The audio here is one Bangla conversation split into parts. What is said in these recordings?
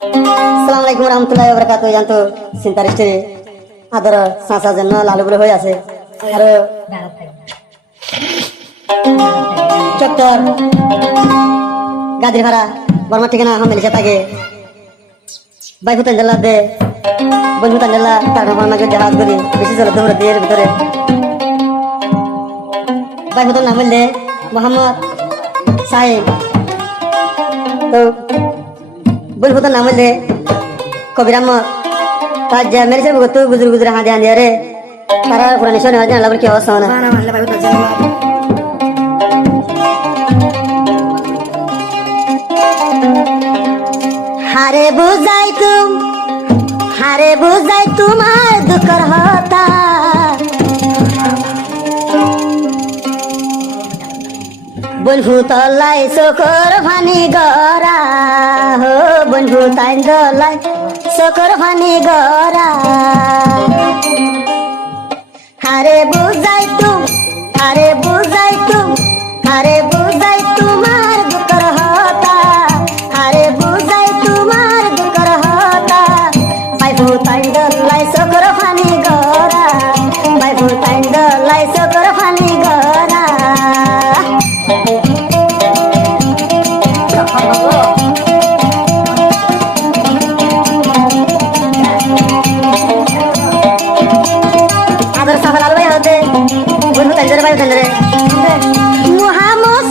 আসসালামু আলাইকুম রহমতুল্লাহি ওয়া বারাকাতুহু জানতো চিন্তার স্ত্রী আদর সাঁচার জন্য লালু বলে হয়ে আছে আর চক্কর গাদির ভাড়া বর্মা ঠিকানা হাম মিলিছে থাকে বাই হুতান জেলা দে বই হুতান জেলা তার মাঝে জাহাজ করি বেশি চলে দৌড় দিয়ে ভিতরে বাই হুতান নাম বললে মোহাম্মদ সাহেব তো বই হুতান নাম বললে কবির আহমদ তার যে মেরে সে তো গুজর গুজর হাঁদে হাঁদে রে তারা পুরানি শোনে হয় জানলা কি অবস্থা না হারে বুঝাই তোমার দুঃখর হতা বন্ধু তলাই চোখর ভানি গরা হো বন্ধু তাই দলাই চোখর ভানি গরা হারে বুঝাই তোমার দুঃখর হতা হারে বুঝাই তোমার দুঃখর হতা বাইবু তাই দলাই চোখর ভানি গরা বাইবু তাই দলাই চোখর ভানি গরা আদর সফল আলবাই হতে বন্ধু তঞ্জরে বাই তঞ্জরে Muhammad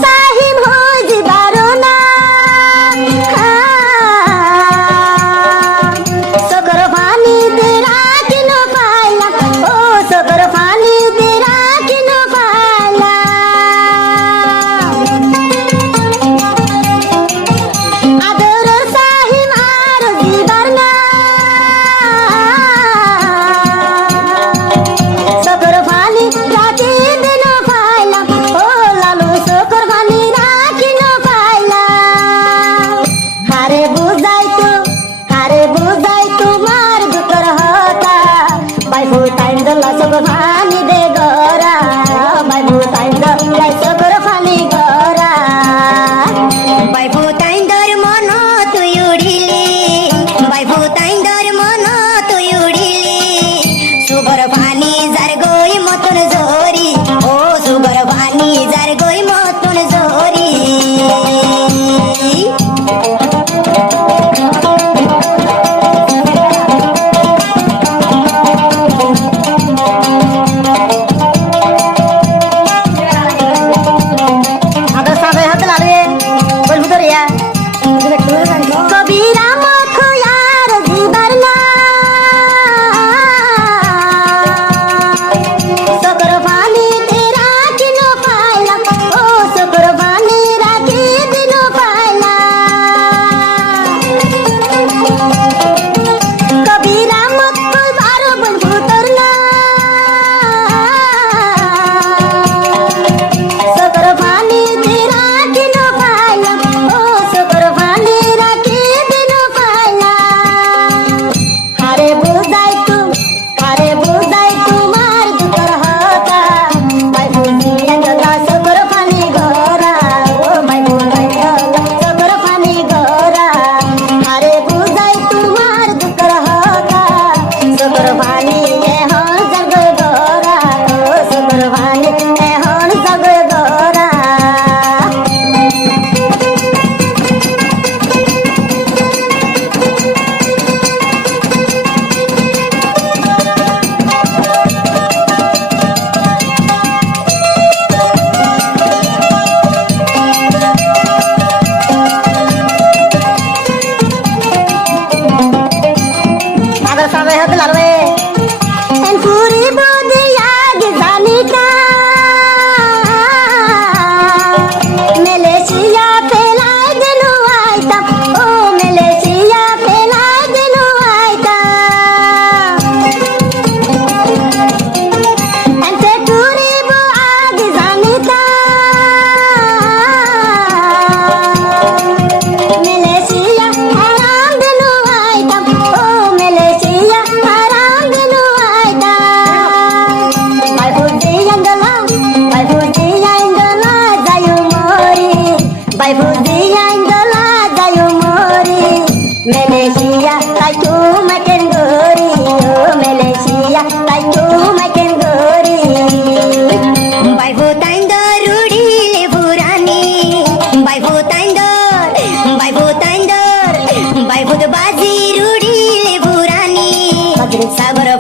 Malaysia, tai tu makan gori. Oh Malaysia, tai tu makan gori. Bai votain da rudi le burani, bai votain da, bai votain da, bai vot bazi rudi le burani. Sabar